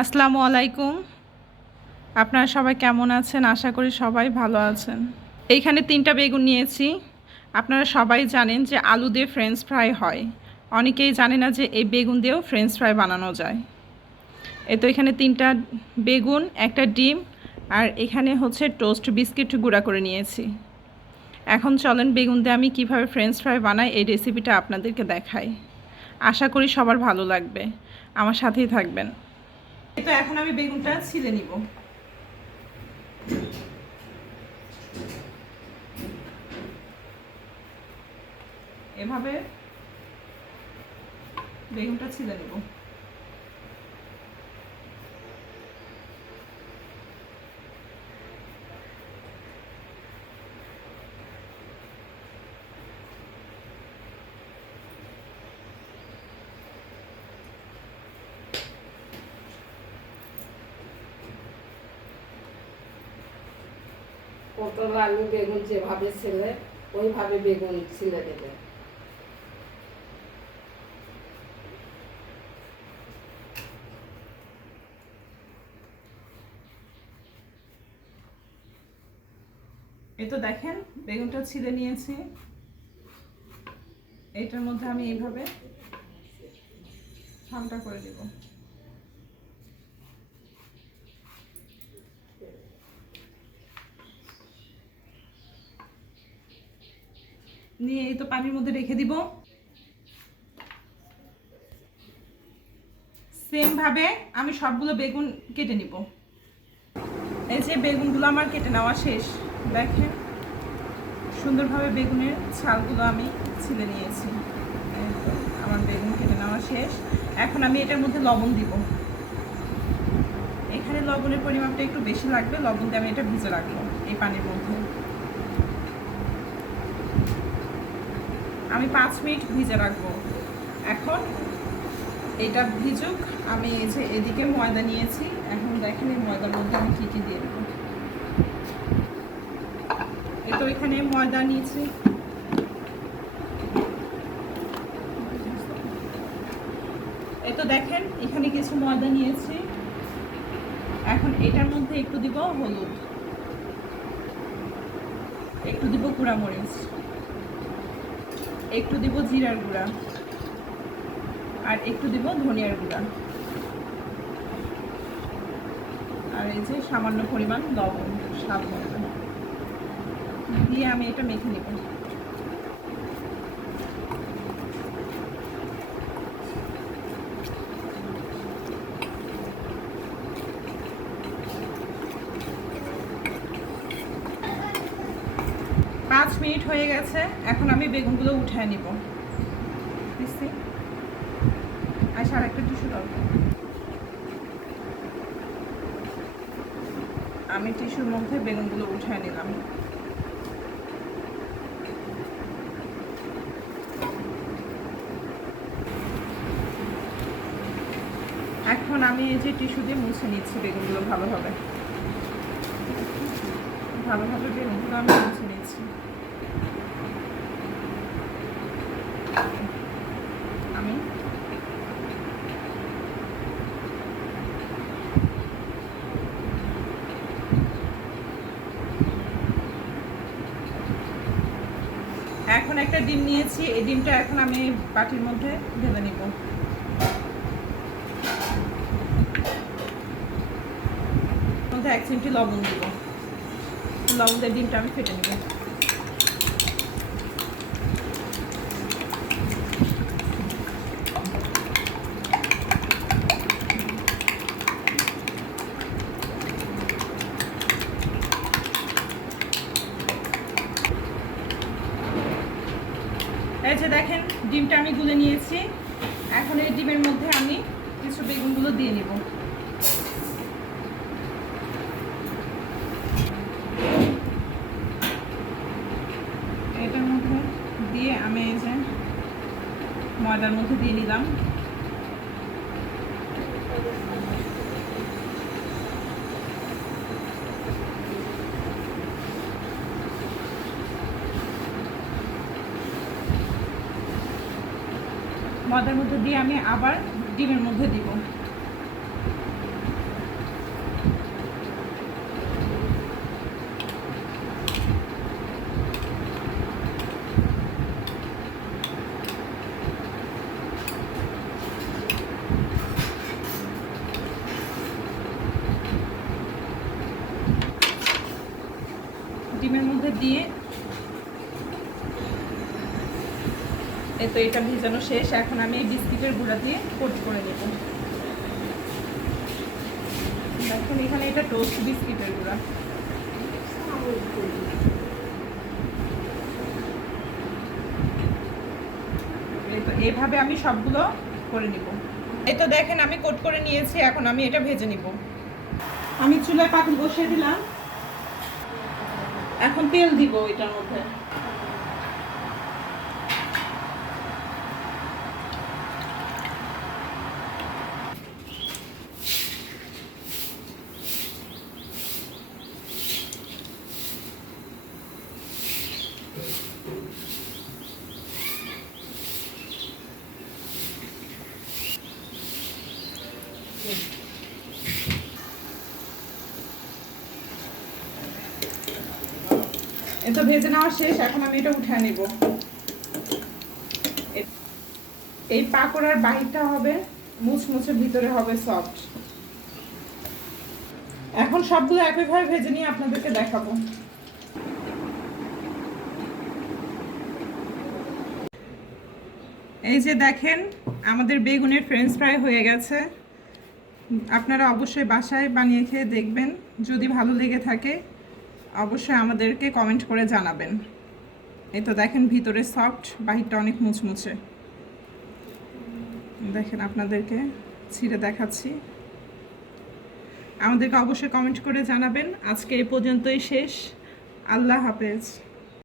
আসসালামু আলাইকুম। আপনারা সবাই কেমন আছেন? আশা করি সবাই ভালো আছেন। এইখানে তিনটা বেগুন নিয়েছি। আপনারা সবাই জানেন যে আলু দিয়ে ফ্রেঞ্চ ফ্রাই হয়। অনেকেই জানে না যে এই বেগুন দিয়েও ফ্রেঞ্চ ফ্রাই বানানো যায়। এ তো এখানে তিনটা বেগুন, একটা ডিম আর এখানে হচ্ছে টোস্ট বিস্কিট গুঁড়া করে নিয়েছি। এখন চলেন বেগুন দিয়ে আমি কীভাবে ফ্রেঞ্চ ফ্রাই বানাই এই রেসিপিটা আপনাদেরকে দেখাই। আশা করি সবার ভালো লাগবে। আমার সাথেই থাকবেন। তো এখন আমি বেগুনটা ছিলে নিব। এভাবে বেগুনটা ছিলে নিব। পটল আলু বেগুন যেভাবে ছিলে, ওইভাবে বেগুন ছিলে দেবে। এই তো দেখেন, বেগুনটা ছিলে নিয়েছি। এইটার মধ্যে আমি এইভাবে ঠান্ডা করে দেব। নিয়ে এই তো পানির মধ্যে রেখে দিব। সেম ভাবে আমি সবগুলো বেগুন কেটে নিব। এই যে বেগুনগুলো আমার কেটে নেওয়া শেষ। দেখেন, সুন্দরভাবে বেগুনের ছালগুলো আমি ছিলে নিয়েছি। আমার বেগুন কেটে নেওয়া শেষ। এখন আমি এটার মধ্যে লবণ দিব। এখানে লবণের পরিমাণটা একটু বেশি লাগবে, লবণ দিয়ে আমি এটা ভিজে রাখব এই পানির মধ্যে। আমি পাঁচ মিনিট ভিজে রাখব। এখন এটা ভিজুক, আমি এই যে এদিকে ময়দা নিয়েছি। এখন দেখেন এই ময়দার মধ্যে আমি কী কী দিয়ে দেবো। এই তো এখানে ময়দা নিয়েছি। এই তো দেখেন, এখানে কিছু ময়দা নিয়েছি। এখন এটার মধ্যে একটু দিব হলুদ। একটু দিব মরিচ একটু দিব জিরার গুঁড়া। আর একটু দিব ধনিয়ার গুঁড়া। আর এই যে সামান্য পরিমাণ লবণ, স্বাদ দিয়ে আমি এটা মেখে নেব। পাঁচ মিনিট হয়ে গেছে, এখন আমি বেগুনগুলো উঠায় নিব। দিচ্ছি আর একটা টিস্যু দরকার। আমি টিস্যুর মধ্যে বেগুনগুলো উঠায় নিলাম। এখন আমি এই যে টিস্যু দিয়ে মুছে নিচ্ছি বেগুনগুলো ভালোভাবে। ভালোভাবে বেগুনগুলো আমি মুছে এখন একটা ডিম নিয়েছি। এই ডিমটা এখন আমি বাটির মধ্যে ঢেলে নিব। মধ্যে এক চিমটি লবণ দিব। লবণ দিয়ে ডিমটা আমি ফেটে নিব। এই দেখেন, ডিমটা আমি গুলে নিয়েছি। এখন এই ডিমের মধ্যে আমি কিছু বেগুনগুলো দিয়ে নিব এটার মধ্যে দিয়ে আমি এই যে ময়দার মধ্যে দিয়ে নিলাম। ময়দার মধ্যে দিয়ে আমি আবার ডিমের মধ্যে দিব। দিয়ে এই তো এটা ভেজানো শেষ। এখন আমি এই বিস্কিটের গুঁড়া দিয়ে কোট করে নেব। দেখুন, এখানে এটা টোস্ট বিস্কিটের গুঁড়া। এইভাবে আমি সবগুলো করে নিব। এই তো দেখেন, আমি কোট করে নিয়েছি, এখন আমি এটা ভেজে নিব। আমি চুলায় পাতিল বসিয়ে দিলাম। এখন তেল দিব এটার মধ্যে। এটা ভেজে নেওয়া শেষ, এখন আমি এটা উঠে নিব এই পাকোড়ার বাহিরটা হবে মুচমুচে ভিতরে হবে সফট এখন সবগুলো একইভাবে ভেজে নিয়ে আপনাদেরকে দেখাবো। এই যে দেখেন, আমাদের বেগুনের ফ্রেঞ্চ ফ্রাই হয়ে গেছে। আপনারা অবশ্যই বাসায় বানিয়ে খেয়ে দেখবেন, যদি ভালো লেগে থাকে। অবশ্যই আমাদেরকে কমেন্ট করে জানাবেন। এই তো দেখেন ভিতরে সফট বাহিরটা অনেক মুচমুচে। দেখেন আপনাদেরকে ছিঁড়ে দেখাচ্ছি। আমাদেরকে অবশ্যই কমেন্ট করে জানাবেন। আজকে এই পর্যন্তই শেষ। আল্লাহ হাফেজ।